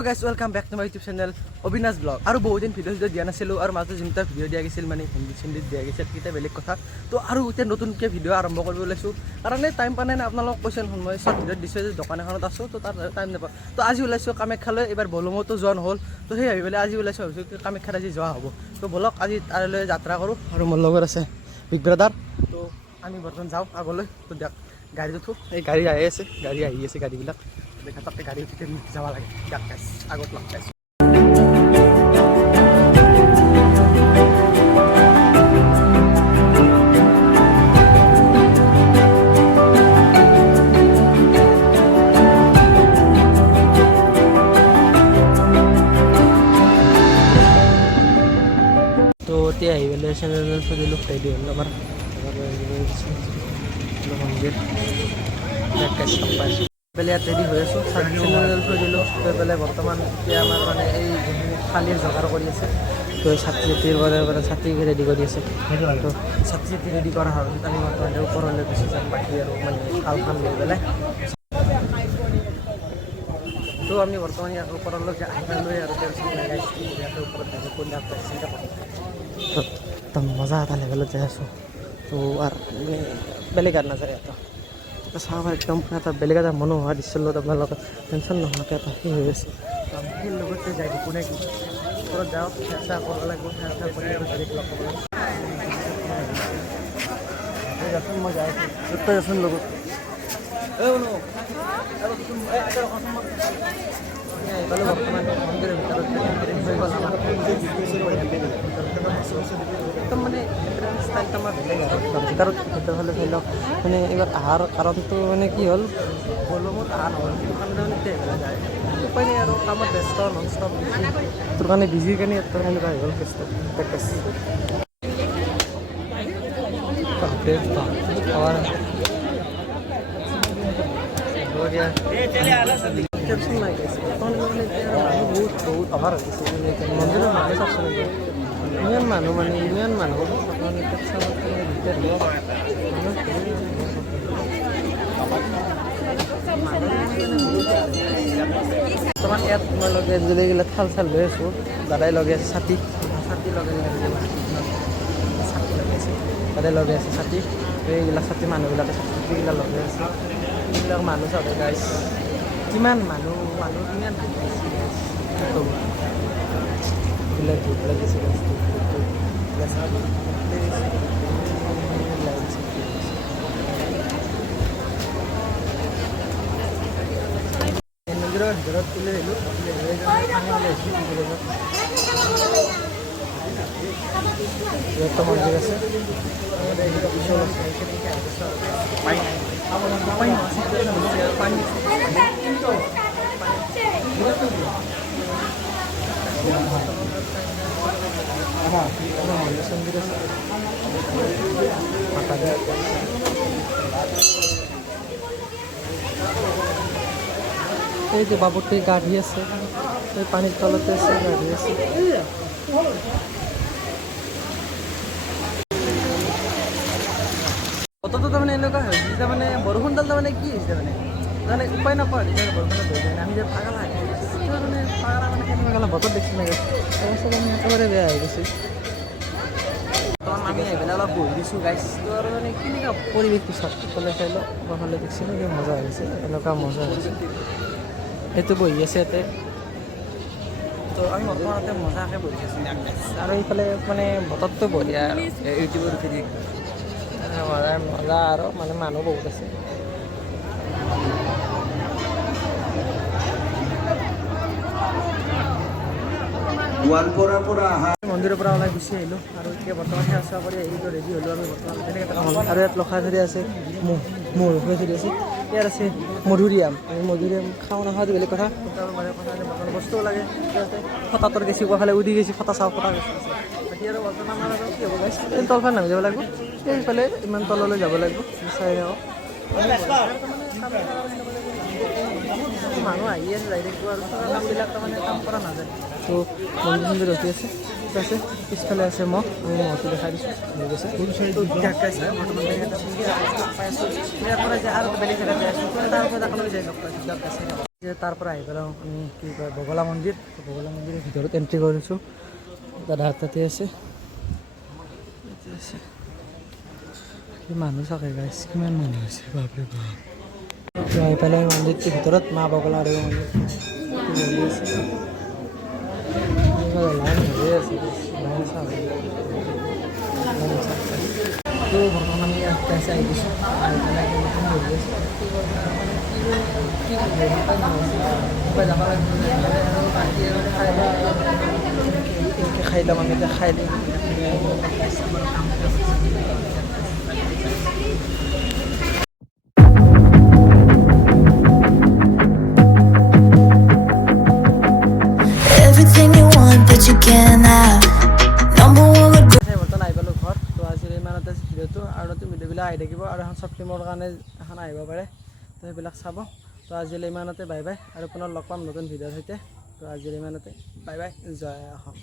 Guys, welcome back to my YouTube channel Obina's Vlog. আৰু বহুদিন video' দিয়া নাছিলোঁ আৰু মাজতে যোনটা ভিডিঅ' দিয়া গৈছিল মানে হিন্দী দিয়া গৈছিল তেতিয়া বেলেগ কথা তো আৰু এতিয়া নতুনকৈ ভিডিঅ' আৰম্ভ কৰিব ওলাইছোঁ কাৰণ টাইম পোৱা নাই না আপোনালোকক কৈছে নহয় মই চব ভিডিঅ'ত দিছোঁ যে দোকান এখনত আছোঁ তো তাৰ টাইম নাপাওঁ তো আজি ওলাইছোঁ কামাখ্যালৈ এবাৰ বলমতো যোৱা নহ'ল তো সেই ভাবি পেলাই আজি ওলাইছোঁ ভাবিছোঁ কামাখ্যাত আজি যোৱা হ'ব তো বলক আজি তালৈ যাত্ৰা কৰোঁ আৰু মোৰ লগত আছে বিগ ব্ৰাদাৰ তো আমি বৰ্তমান যাওঁ আগলৈ তো দিয়ক গাড়ীত উঠোঁ এই গাড়ী আহি আছে গাড়ীবিলাক দেখা তাতে গাড়ী উঠি যাব লাগে দিয়ক গাইছ আগত লগ পাইছোঁ তো এতিয়া আহি পেলাই চেনেল খুলিলোঁ দিওঁ আমাৰ মন্দিৰ পাইছোঁ পেলাই ইয়াত ৰেডি হৈ আছোঁ চেনেল থৈ দিলোঁ থৈ পেলাই বৰ্তমান এতিয়া আমাৰ মানে এই থালিৰ যোগাৰ কৰি আছে তো ছাতি ছাতিৰ মানে ছাতি ৰেডি কৰি আছে তো ছাতি ছাতি ৰেডি কৰা হয় আমি বৰ্তমান ওপৰলৈ গুচি যাম বাকী আৰু মানে থালখন লৈ পেলাই তো আমি বৰ্তমান ইয়াৰ ওপৰলৈকে আহিবলৈ আৰু টেনশ্যন লগাইছোঁ ইয়াতে ওপৰত যাব কোন চিন্তা কৰোঁ তো একদম মজা এটা লেভেলত যাই আছোঁ তো আৰু মানে বেলেগ আৰু নাযায় এটা চাহ একদম এটা বেলেগ এটা মনোহোৱা দৃশ্যৰ লগত আপোনালোকে টেনশ্যন নোহোৱাকৈ এটা সেই হৈ আছে আমি সেই লগতে যাই দেখোঁ নে কি ওপৰত যাওঁ চেষ্টা কৰিব লাগিব চেষ্টা কৰি আৰু গাড়ীত লগ পাব যাচোন মই যাই আছোঁ তই যাচোন লগত বৰ্তমান মন্দিৰৰ ভিতৰত একদম মানে ষ্টাইলটো আমাৰ বেলেগ আৰু ভিতৰত হ'লে ধৰি লওক মানে এইবাৰ অহাৰ কাৰণটো মানে কি হ'ল বলমত অহা নহ'ল সেইটো কাৰণে মানে এতিয়া যায় উপায় নাই আৰু কামত ব্যস্ত নন ষ্টপ তোৰ কাৰণে বিজিৰ কাৰণে তোৰ সেনেকুৱা হৈ গ'ল কেছটো টেনশ্যন নাই গৈছে মানে এতিয়া মানুহ বহুত অভাৰ হৈ গৈছে মন্দিৰৰ মানুহ চাওকচোন ইমান মানুহ বৰ্তমান ইয়াত মই লগে যদি গ'লে থাল চাল লৈ আছোঁ দাদাই লগে আছে ছাতি লগাই দাদাই লগাই আছে ছাতি এইবিলাক ছাতি মানুহবিলাকে ছাতিবিলাক লগাই আছে এইবিলাক মানুহ চাব গাইছ কিমান মানুহ কিমান এইবিলাক ধূপ লাগিছে মন্দিৰৰ ভিতৰত তুলি আহিলোঁ মন্দিৰ আছে মন্দিৰ আছে এই যে বাবুটি গাড়ী আছে এই পানীৰ তলতে আছে গাড়ী আছে বতৰটো তাৰমানে এনেকুৱা হৈছে তাৰমানে বৰষুণডাল তাৰমানে কি হৈছে মানে উপায় নাপাওঁ বৰষুণত ধৰি যায় আমি যে পাগলা মানে কেনেকুৱা বতৰ দেখি নাই অৱস্থা মানে একেবাৰে বেয়া হৈ গৈছে আমি আহি পেলাই অলপ বহি দিছোঁ গাইছ তো আৰু মানে কেনেকুৱা পৰিৱেশটো চাওক ইফালে চাই লওক বাফালে দেখিছে নেকি মজা হৈছে এনেকুৱা মজা হৈছে সেইটো বহি আছে ইয়াতে তো আমি বৰ্তমানতে মজাকৈ বহি আছোঁ আৰু এইফালে মানে বতৰটো বঢ়িয়া আৰু ইউটিউবত উঠি দিয়ে মজা আৰু মানে মানুহ বহুত আছে মন্দিৰৰ পৰা ওলাই গুচি আহিলোঁ আৰু এতিয়া বৰ্তমান সেৱা চেৱা কৰি আহিলোঁ ৰেডি হ'লোঁ আমি বৰ্তমান তেনেকৈ আৰু ইয়াত লখাই ধৰি আছে মৌ ৰখাই ধৰি আছে ইয়াত আছে মধুৰিআম আমি মধুৰিআম খাওঁ নাখাওঁ বেলেগ কথা বৰ্তমান বস্তুও লাগে ফটাটোৰ গেছি কোৱাফালে উদি গৈছে ফটা চাওঁ ফটা গেছি আছে বাকী আৰু বৰ্তমান আমাৰ আৰু কি হ'ব গাইছ তলফালে নামি যাব লাগিব সেইফালে ইমান তললৈ যাব লাগিব চাই যাওঁ মানুহ আহি আছে ডাইৰেক্ট আৰু কামবিলাক তাৰমানে কাম কৰা নাযায় তো মন্দিৰ ৰখি আছে ঠিক আছে পিছফালে আছে আমি মহটো দেখাই দিছোঁ হৈ গৈছে বৰ্তমান যে তাৰ পৰা আহি পেলাই আমি কি কয় বগলা মন্দিৰ ভিতৰত এণ্ট্ৰি কৰিছোঁ দাদা তাতে আছে কি মানুহ চাকে গাইছ কিমান মানুহ আছে বাপৰে বাপ আহি পেলাই মন্দিৰটোৰ ভিতৰত মা বগলা আৰু মন্দিৰ আছে লাইন ধৰি আছে লাইন চাব তো বৰ্তমান আমি ইয়াতে আহি গৈছোঁ আহি পেলাই খাই ল'ম আমি এতিয়া খাই দিম Everything you want, but you can't have. Number one regret. বৰ্তমান আহি পালোঁ ঘৰত তো আজিৰ ইমানতে আছে ভিডিঅ'টো আৰু নতুন ভিডিঅ'বিলাক আহি থাকিব আৰু এখন শ্বৰ্ট ফিল্মৰ কাৰণে এখন আহিব পাৰে তো সেইবিলাক চাব তো আজিলৈ ইমানতে বাই বাই আৰু পুনৰ লগ পাম নতুন ভিডিঅ'ৰ সৈতে তো আজিলৈ ইমানতে বাই বাই জয় অসম।